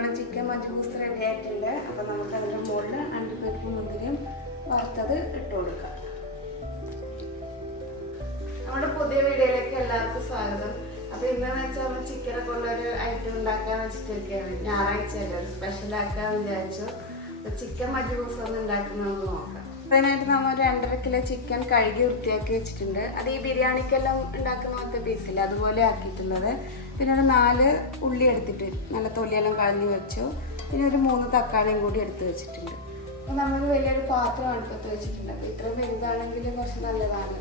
നമ്മുടെ chicken majboos ready ആയിട്ടുണ്ട്. അപ്പോൾ നമുക്ക് അതിൻ്റെ മുകളിൽ അണ്ടിപ്പരിപ്പും മുന്തിരിയും വറുത്തത് ഇട്ട് കൊടുക്കാം. നമ്മുടെ പുതിയ വീഡിയോയിലേക്ക് എല്ലാവർക്കും സ്വാഗതം. അപ്പോൾ ഇന്നെന്ന് വെച്ചാൽ നമ്മൾ ചിക്കനെ കൊണ്ടൊരു ഐറ്റം ഉണ്ടാക്കാന്ന് വെച്ചിട്ടിരിക്കുകയാണ്. ഞായറാഴ്ച ഒരു സ്പെഷ്യൽ ആക്കാന്ന് വിചാരിച്ചു. അപ്പോൾ ചിക്കൻ മജ്ബൂസ് ഒന്ന് ഉണ്ടാക്കുന്നതെന്ന് നോക്കാം. അതിനായിട്ട് നമ്മൾ 2.5 കിലോ ചിക്കൻ കഴുകി വൃത്തിയാക്കി വെച്ചിട്ടുണ്ട്. അത് ഈ ബിരിയാണിക്കെല്ലാം ഉണ്ടാക്കുന്ന പോലത്തെ പീസില്ല, അതുപോലെ ആക്കിയിട്ടുള്ളത്. പിന്നെ ഒരു 4 ഉള്ളി എടുത്തിട്ട് നല്ല തൊലിയെല്ലാം കളഞ്ഞ് വെച്ചു. പിന്നെ ഒരു 3 തക്കാളിയും കൂടി എടുത്ത് വെച്ചിട്ടുണ്ട്. അപ്പോൾ നമ്മൾ വലിയൊരു പാത്രം അടുപ്പത്ത് വെച്ചിട്ടുണ്ട്. അപ്പോൾ ഇത്ര വലുതാണെങ്കിൽ കുറച്ച് നല്ലതാണ്.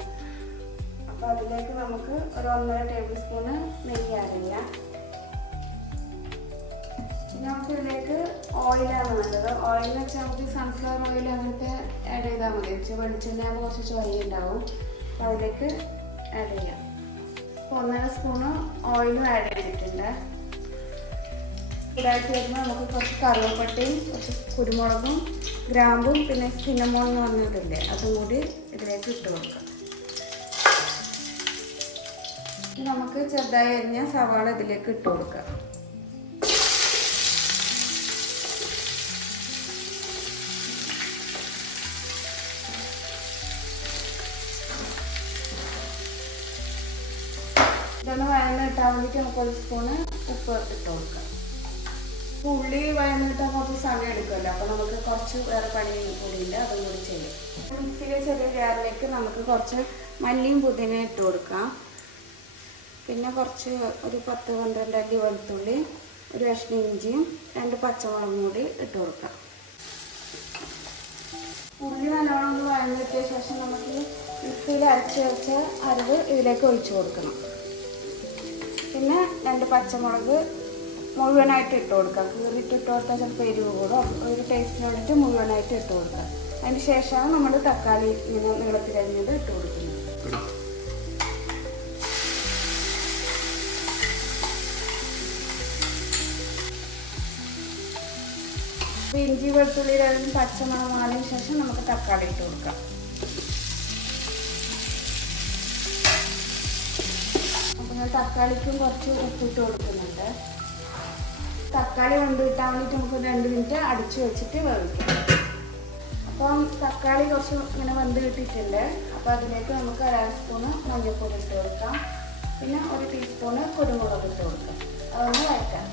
അപ്പോൾ അതിലേക്ക് നമുക്ക് ഒരു 1.5 ടേബിൾ സ്പൂണ് നെയ്യ് ആഡ് ചെയ്യാം. പിന്നെ നമുക്ക് ഇതിലേക്ക് ഓയിലാണ് വേണ്ടത്. ഓയിൽ എന്ന് വെച്ചാൽ നമുക്ക് സൺഫ്ലവർ ഓയിൽ അങ്ങനത്തെ ആഡ് ചെയ്താൽ മതി. വെളിച്ചെണ്ണ ആകുമ്പോൾ കുറച്ച് ചൊയ ഉണ്ടാവും. അപ്പോൾ അതിലേക്ക് ആഡ് ചെയ്യാം. 1.5 സ്പൂണ് ഓയിലും ആഡ് ചെയ്തിട്ടുണ്ട്. ഇതായിട്ട് വരുമ്പോൾ നമുക്ക് കുറച്ച് കറുവപ്പട്ടയും കുറച്ച് കുരുമുളകും ഗ്രാമ്പും പിന്നെ സിന്നമോൺ എന്ന് പറഞ്ഞതില്ലേ അതും കൂടി ഇതിലേക്ക് ഇട്ട് കൊടുക്കാം. നമുക്ക് ചെറുതായി അരിഞ്ഞ സവാള ഇതിലേക്ക് ഇട്ട് കൊടുക്കാം. ഇതൊന്ന് വഴന്ന് കിട്ടാൻ വേണ്ടിയിട്ട് നമുക്ക് 1 സ്പൂണ് ഉപ്പ് ഇട്ട് കൊടുക്കാം. ഉള്ളി വഴന്ന് കിട്ടാൻ കുറച്ച് സമയം എടുക്കുമല്ലോ, അപ്പോൾ നമുക്ക് കുറച്ച് വേറെ പണി കൂടിയുണ്ട്, അതും കൂടി ചെയ്യും. മിക്സിയിലെ ചെറിയ ജാറിലേക്ക് നമുക്ക് കുറച്ച് മല്ലിയും പുതിനയും ഇട്ട് കൊടുക്കാം. പിന്നെ കുറച്ച് ഒരു 10-12 അല്ലി വെളുത്തുള്ളി, ഒരു കഷ്ണം ഇഞ്ചിയും 2 പച്ചമുളകും കൂടി ഇട്ട് കൊടുക്കാം. ഉള്ളി നല്ലോണം ഒന്ന് വഴന്ന് കിട്ടിയ ശേഷം നമുക്ക് മിക്സിയിൽ അരച്ച് വെച്ച അരവ് ഇതിലേക്ക് ഒഴിച്ചു കൊടുക്കണം. പിന്നെ 2 പച്ചമുളക് മുഴുവനായിട്ട് ഇട്ട് കൊടുക്കുക. കീറിയിട്ട് ഇട്ട് കൊടുത്താൽ ചിലപ്പോൾ എരിവ് കൂടും. ഒരു ടേസ്റ്റിന് വേണ്ടിയിട്ട് മുഴുവനായിട്ട് ഇട്ട് കൊടുക്കുക. അതിന് ശേഷമാണ് നമ്മൾ തക്കാളി ഇങ്ങനെ നീളത്തിലരിഞ്ഞത് ഇട്ട് കൊടുക്കുന്നത്. ഇഞ്ചി വെളുത്തുള്ളി പച്ചമുളക് മാറിയതിന് ശേഷം നമുക്ക് തക്കാളി ഇട്ട് കൊടുക്കാം. തക്കാളിക്കും കുറച്ച് ഉപ്പിട്ട് കൊടുക്കുന്നുണ്ട്. തക്കാളി വെന്ത് കിട്ടാൻ വേണ്ടിയിട്ട് നമുക്ക് 2 മിനിറ്റ് അടിച്ചു വെച്ചിട്ട് വേവിക്കാം. അപ്പം തക്കാളി കുറച്ച് ഇങ്ങനെ വെന്ത് കിട്ടിയിട്ടുണ്ട്. അപ്പോൾ അതിലേക്ക് നമുക്ക് 1/2 സ്പൂണ് മഞ്ഞൾപ്പൊടി ഇട്ട് കൊടുക്കാം. പിന്നെ 1 ടീസ്പൂണ് കുരുമുളക് ഇട്ട് കൊടുക്കാം. അതൊന്ന് വഴറ്റാം.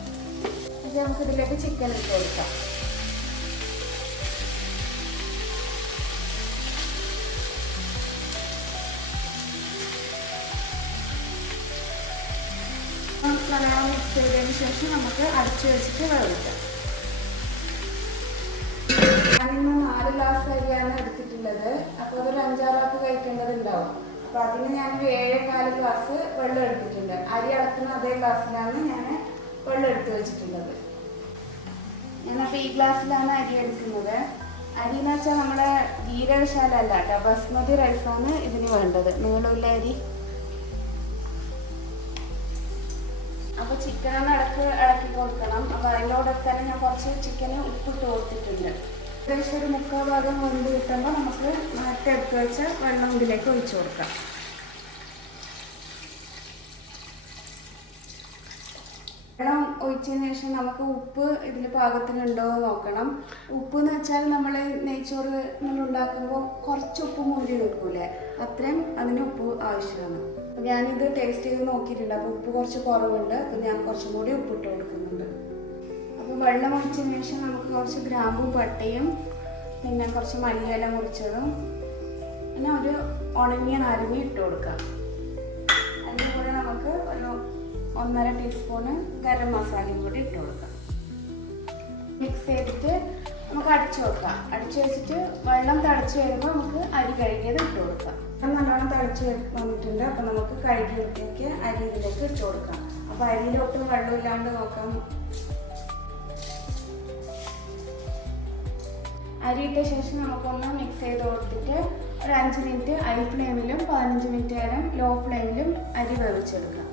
എന്നിട്ട് നമുക്ക് ഇതിലേക്ക് ചിക്കൻ ഇട്ട് കൊടുക്കാം. നല്ലോണം മിക്സ് ചെയ്തതിന് ശേഷം നമുക്ക് അടച്ചു വെച്ചിട്ട് വേവിക്കാം. ഞാനിന്ന് 4 ഗ്ലാസ് അരിയാണ് എടുത്തിട്ടുള്ളത്. അപ്പോൾ അതൊരു 5-6 ആൾക്ക് കഴിക്കേണ്ടതുണ്ടാവും. അപ്പോൾ അതിന് ഞാൻ 7-4 ഗ്ലാസ് വെള്ളം എടുത്തിട്ടുണ്ട്. അരി അളക്കുന്ന അതേ ഗ്ലാസ്സിലാണ് ഞാൻ വെള്ളം എടുത്ത് വെച്ചിട്ടുള്ളത്. ഞാനപ്പോൾ ഈ ഗ്ലാസ്സിലാണ് അരി എടുക്കുന്നത്. അരി എന്ന് വെച്ചാൽ നമ്മുടെ ജീരകശാല അല്ല കേട്ടോ, ബസ്മതി റൈസാണ് ഇതിന് വേണ്ടത്, നീളമുള്ള അരി. അപ്പോൾ ചിക്കനൊന്ന് ഇളക്കി കൊടുക്കണം. അപ്പോൾ അതിനോടെ തന്നെ ഞാൻ കുറച്ച് ചിക്കന് ഉപ്പിട്ട് കൊടുത്തിട്ടുണ്ട്. ഏകദേശം ഒരു 3/4 ഭാഗം വെന്ത് കിട്ടുമ്പോൾ നമുക്ക് നേരത്തെ എടുത്ത് വെച്ച വെള്ളം ഇതിലേക്ക് ഒഴിച്ചു കൊടുക്കാം. വെള്ളം ഒഴിച്ചതിന് ശേഷം നമുക്ക് ഉപ്പ് ഇതിൽ പാകത്തിനുണ്ടോ എന്ന് നോക്കണം. ഉപ്പ് എന്ന് വെച്ചാൽ നമ്മൾ നെയ്ച്ചോറ് നമ്മൾ ഉണ്ടാക്കുമ്പോൾ കുറച്ച് ഉപ്പ് മൂടി വെക്കൂലേ, അത്രയും അതിന് ഉപ്പ് ആവശ്യമാണ്. അപ്പോൾ ഞാനിത് ടേസ്റ്റ് ചെയ്ത് നോക്കിയിട്ടുണ്ട്. അപ്പോൾ ഉപ്പ് കുറച്ച് കുറവുണ്ട്. അപ്പോൾ ഞാൻ കുറച്ചും കൂടി ഉപ്പിട്ട് കൊടുക്കുന്നുണ്ട്. അപ്പോൾ വെള്ളം ഒഴിച്ചതിന് ശേഷം നമുക്ക് കുറച്ച് ഗ്രാമ്പും പട്ടയും പിന്നെ കുറച്ച് മല്ലിയില മുറിച്ചതും പിന്നെ ഒരു ഉണങ്ങിയ നാരങ്ങ ഇട്ട് കൊടുക്കാം. അതിൻ്റെ കൂടെ നമുക്ക് ഒരു 1.5 ടീസ്പൂണ് ഗരം മസാലയും കൂടി ഇട്ട് കൊടുക്കാം. മിക്സ് ചെയ്തിട്ട് നമുക്ക് അടിച്ചു വെക്കാം. അടിച്ചു വെച്ചിട്ട് വെള്ളം തിളച്ച് വരുമ്പോൾ നമുക്ക് അരി കഴുകിയത് ഇട്ട് കൊടുക്കാം. നല്ലോണം തിളച്ച് വന്നിട്ടുണ്ട്. അപ്പോൾ നമുക്ക് കഴുകി വൃത്തിയാക്കി അരി ഇതിലേക്ക് ഇട്ട് കൊടുക്കാം. അപ്പോൾ അരിയിലൊട്ടും വെള്ളമില്ലാണ്ട് നോക്കാം. അരി ഇട്ട ശേഷം നമുക്കൊന്ന് മിക്സ് ചെയ്ത് കൊടുത്തിട്ട് ഒരു 5 മിനിറ്റ് ഹൈ ഫ്ലെയിമിലും 15 മിനിറ്റ് നേരം ലോ ഫ്ലെയിമിലും അരി വേവിച്ചെടുക്കാം.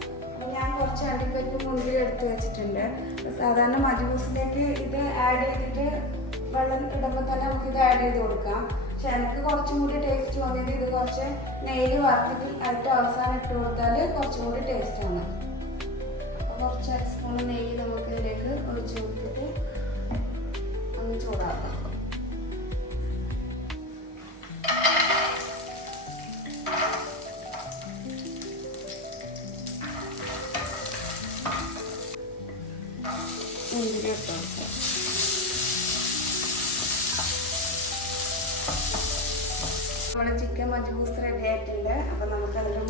ഞാൻ കുറച്ച് അണ്ടിപ്പരിപ്പ് മുന്തിരി എടുത്ത് വെച്ചിട്ടുണ്ട്. സാധാരണ മജ്ബൂസിലേക്ക് ഇത് ആഡ് ചെയ്തിട്ട് വെള്ളം ഇടുമ്പോൾ തന്നെ നമുക്ക് ഇത് ആഡ് ചെയ്ത് കൊടുക്കാം. പക്ഷെ എനിക്ക് കുറച്ചും കൂടി ടേസ്റ്റ് തോന്നിയത് ഇത് കുറച്ച് നെയ്യ് വറുത്തിട്ട് അവസാനം ഇട്ട് കൊടുത്താൽ കുറച്ചും കൂടി ടേസ്റ്റാണ്. കുറച്ച് അര സ്പൂൺ നെയ്യ് നമുക്ക് ഇതിലേക്ക് ഒഴിച്ച് കൊടുത്തിട്ട് ഒന്ന് ചൂടാക്കാം. മുന്തിരി ഇട്ട് കൊടുക്കാം. നമ്മുടെ ചിക്കൻ മജ്ബൂസ് റെഡി ആയിട്ടുണ്ട്. അപ്പം നമുക്ക് അതിൻ്റെ